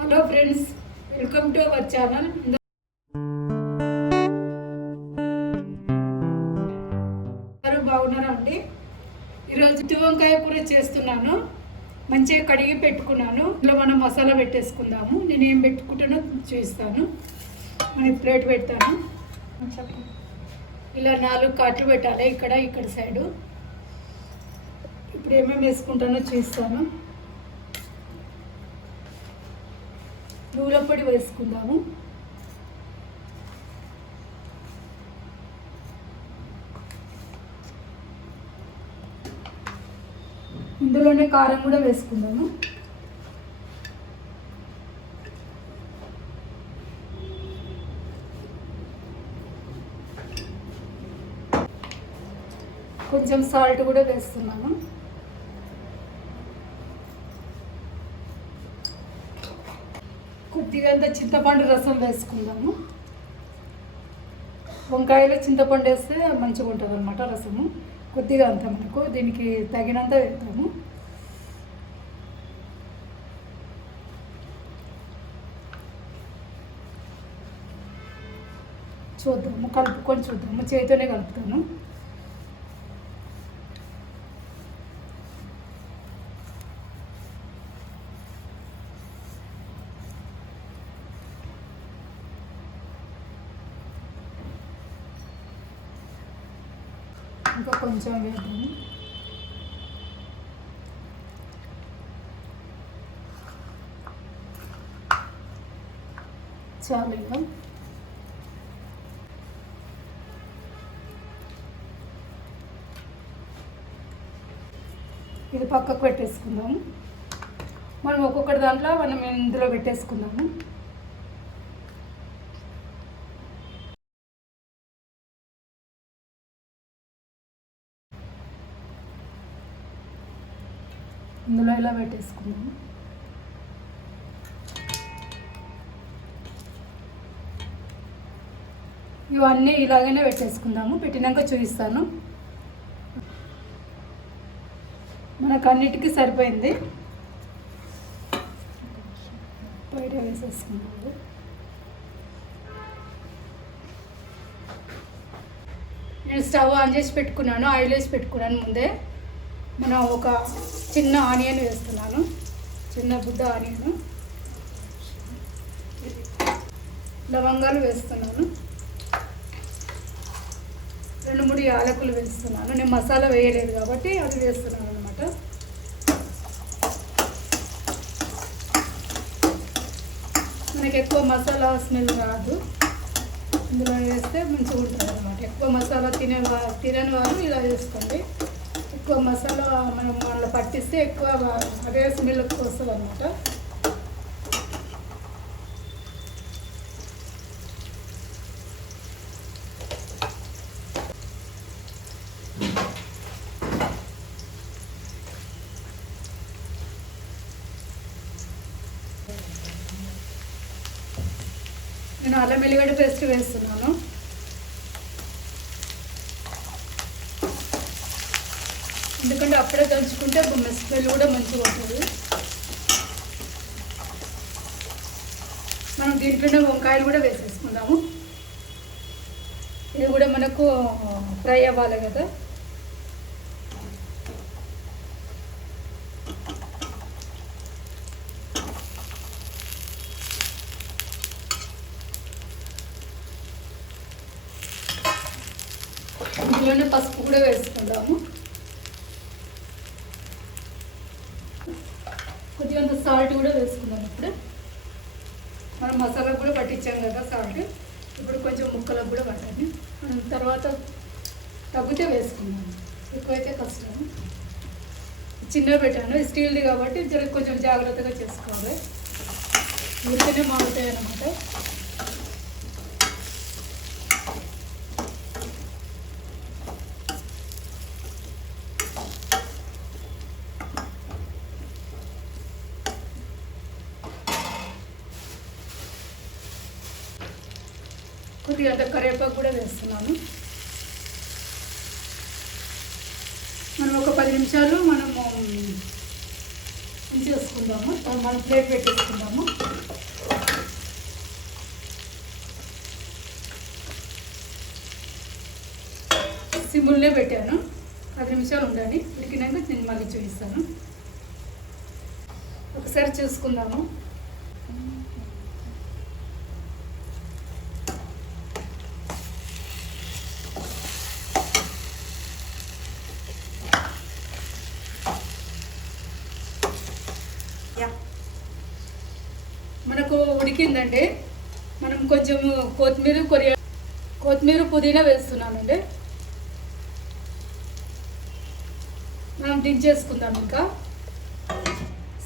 Hello friends welcome to our channel అందరూ బాగున్నారా అండి? ఈరోజు వంకాయ కూర చేస్తున్నాను. మంచిగా కడిగి పెట్టుకున్నాను. ఇందులో మనం మసాలా పెట్టేసుకుందాము. నేను ఏం పెట్టుకుంటానో చూపిస్తాను. మనకి ప్లేట్ పెడతాను. ఇలా నాలుగు కాట్లు పెట్టాలి ఇక్కడ ఇక్కడ సైడు. ఇప్పుడు ఏమేమి వేసుకుంటానో చూస్తాను నువ్వుల పొడి వేసుకుందాము. ఇందులోనే కారం కూడా వేసుకుందాము. కొంచెం సాల్ట్ కూడా వేస్తున్నాను. కొద్దిగా అంత చింతపండు రసం వేసుకుందాము. వంకాయలో చింతపండు వేస్తే మంచిగా ఉంటుంది అనమాట రసము. కొద్దిగా అంత మనకు దీనికి తగినంత వేద్దాము. చూద్దాము కలుపుకొని చూద్దాము. చేతితోనే కలుపుతాను. ఇంకా కొంచెం వేద్దాము. చాలు ఇక. ఇది పక్కకు పెట్టేసుకుందాము. మనం ఒక్కొక్కటి దాంట్లో మనం ఇందులో పెట్టేసుకుందాము. ఇందులో ఇలా పెట్టేసుకుందాము ఇవన్నీ ఇలాగనే పెట్టేసుకుందాము. పెట్టినాక చూపిస్తాను. మనకు అన్నిటికీ సరిపోయింది. బయట వేసేసుకున్నాము నేను స్టవ్ ఆన్ చేసి పెట్టుకున్నాను. ఆయిల్ వేసి పెట్టుకున్నాను ముందే. మనం ఒక చిన్న ఆనియన్ వేస్తున్నాను. చిన్న బుద్ధ ఆనియన్. లవంగాలు వేస్తున్నాను. రెండు మూడు యాలకులు వేస్తున్నాను. నేను మసాలా వేయలేదు కాబట్టి అది వేస్తున్నాను అనమాట మనకి ఎక్కువ మసాలా స్మెల్ రాదు. ఇందులో వేస్తే మంచిగా ఉంటుంది అనమాట ఎక్కువ మసాలా తినే వా- తినని వారు ఇలా వేసుకోండి ఎక్కువ మసాలా మనం వాళ్ళు పట్టిస్తే ఎక్కువ అదే స్మెల్ వస్తుంది అనమాట నేను అల్లం వెల్లిగడ్డ పేస్ట్ వేస్తున్నాను ఎందుకంటే అప్పుడే దంచుకుంటే స్మెల్ కూడా మంచిగా ఉంటుంది మనం దీంట్లోనే వంకాయలు కూడా వేసేసుకుందాము. ఇది కూడా మనకు ఫ్రై అవ్వాలి కదా. ఇందులోనే పసుపు కూడా వేసుకుందాము కొద్దిగా సాల్ట్ కూడా వేసుకుందాం ఇప్పుడు మనం మసాలా కూడా పట్టించాం కదా సాల్ట్. ఇప్పుడు కొంచెం ముక్కలకు కూడా పట్టండి. మనం తర్వాత తగ్గితే వేసుకున్నాను ఎక్కువైతే కష్టం. చిన్నగా పెట్టాను. స్టీల్ది కాబట్టి కొంచెం జాగ్రత్తగా చేసుకోవాలి. ఊరికనే మారుతాయి అన్నమాట. కొద్దిగా కరివేపాకు కూడా వేస్తున్నాను. మనం ఒక పది నిమిషాలు మనము చేసుకుందాము మనం ప్లేట్ పెట్టేసుకుందాము. సిమ్ముల్నే పెట్టాను. పది నిమిషాలు ఉండాలి ఉడికినాక నేను మళ్ళీ చూపిస్తాను. ఒకసారి చూసుకుందాము. వరకు ఉడికిందండి మనం కొంచెం కొత్తిమీర కొరియా కొత్తిమీర పుదీనా వేస్తున్నానండి మనం దించేసుకుందాం ఇంకా.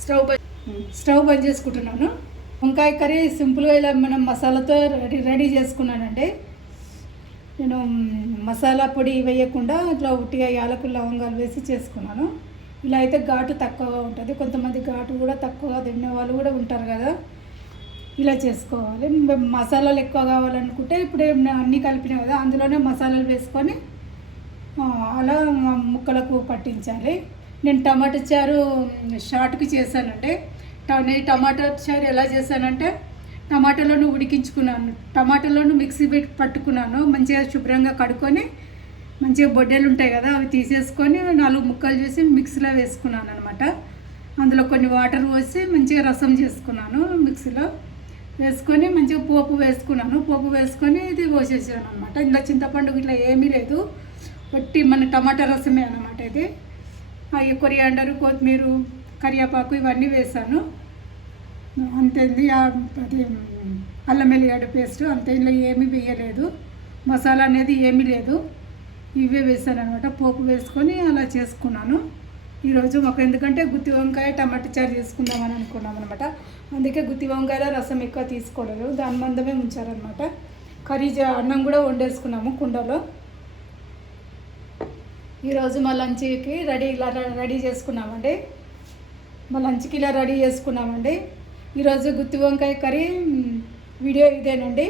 స్టవ్ స్టవ్ బంద్ చేసుకుంటున్నాను. వంకాయ కర్రీ సింపుల్గా ఇలా మనం మసాలాతో రెడీ రెడీ చేసుకున్నానండి. నేను మసాలా పొడి వేయకుండా ఇట్లా ఉట్టిగా యాలకులు లవంగాలు వేసి చేసుకున్నాను. ఇలా అయితే ఘాటు తక్కువగా ఉంటుంది. కొంతమంది ఘాటు కూడా తక్కువగా తినే వాళ్ళు కూడా ఉంటారు కదా. ఇలా చేసుకోవాలి. మసాలాలు ఎక్కువ కావాలనుకుంటే ఇప్పుడు అన్నీ కలిపినాయి కదా అందులోనే మసాలాలు వేసుకొని అలా ముక్కలకు పట్టించాలి. నేను టమాటా చారు షార్ట్కి చేశానండి. నేను టమాటా చారు ఎలా చేశానంటే టమాటాలను ఉడికించుకున్నాను. టమాటాలను మిక్సీ పెట్టి పట్టుకున్నాను. మంచిగా శుభ్రంగా కడుక్కొని మంచిగా బొడ్డెలు ఉంటాయి కదా అవి తీసేసుకొని నాలుగు ముక్కలు చేసి మిక్సీలో వేసుకున్నాను అనమాట అందులో కొన్ని వాటర్ పోసి మంచిగా రసం చేసుకున్నాను మిక్సీలో. వేసుకొని మంచిగా పోపు వేసుకున్నాను. పోపు వేసుకొని ఇది పోసేసాను అనమాట ఇందులో చింతపండు ఇట్లా ఏమీ లేదు. వట్టి మన టమాటా రసమే అనమాట ఇది. అవి కొరియాండరు కొత్తిమీర కరివేపాకు ఇవన్నీ వేసాను. అంతేంది. అది అల్లం వెల్లిగడ్డ పేస్ట్ అంతే. ఇందులో ఏమీ వేయలేదు. మసాలా అనేది ఏమీ లేదు. ఇవే వేసాను అనమాట పోపు వేసుకొని అలా చేసుకున్నాను. ఈరోజు మాకు ఎందుకంటే గుత్తి వంకాయ టమాటా చారు చేసుకుందామని అనుకున్నాం అనమాట అందుకే గుత్తి వంకాయలో రసం ఎక్కువ తీసుకోలేదు. దాని మందమే ఉంచారనమాట కర్రీ అన్నం కూడా వండేసుకున్నాము కుండలో. ఈరోజు మా లంచ్కి రెడీ ఇలా రెడీ చేసుకున్నామండి. మా లంచ్కి ఇలా రెడీ చేసుకున్నామండి. ఈరోజు గుత్తి వంకాయ కర్రీ వీడియో ఇదేనండి.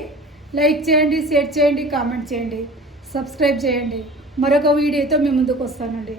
లైక్ చేయండి షేర్ చేయండి కామెంట్ చేయండి. సబ్స్క్రైబ్ చేయండి. మరొక వీడియోతో మీ ముందుకు వస్తానండి.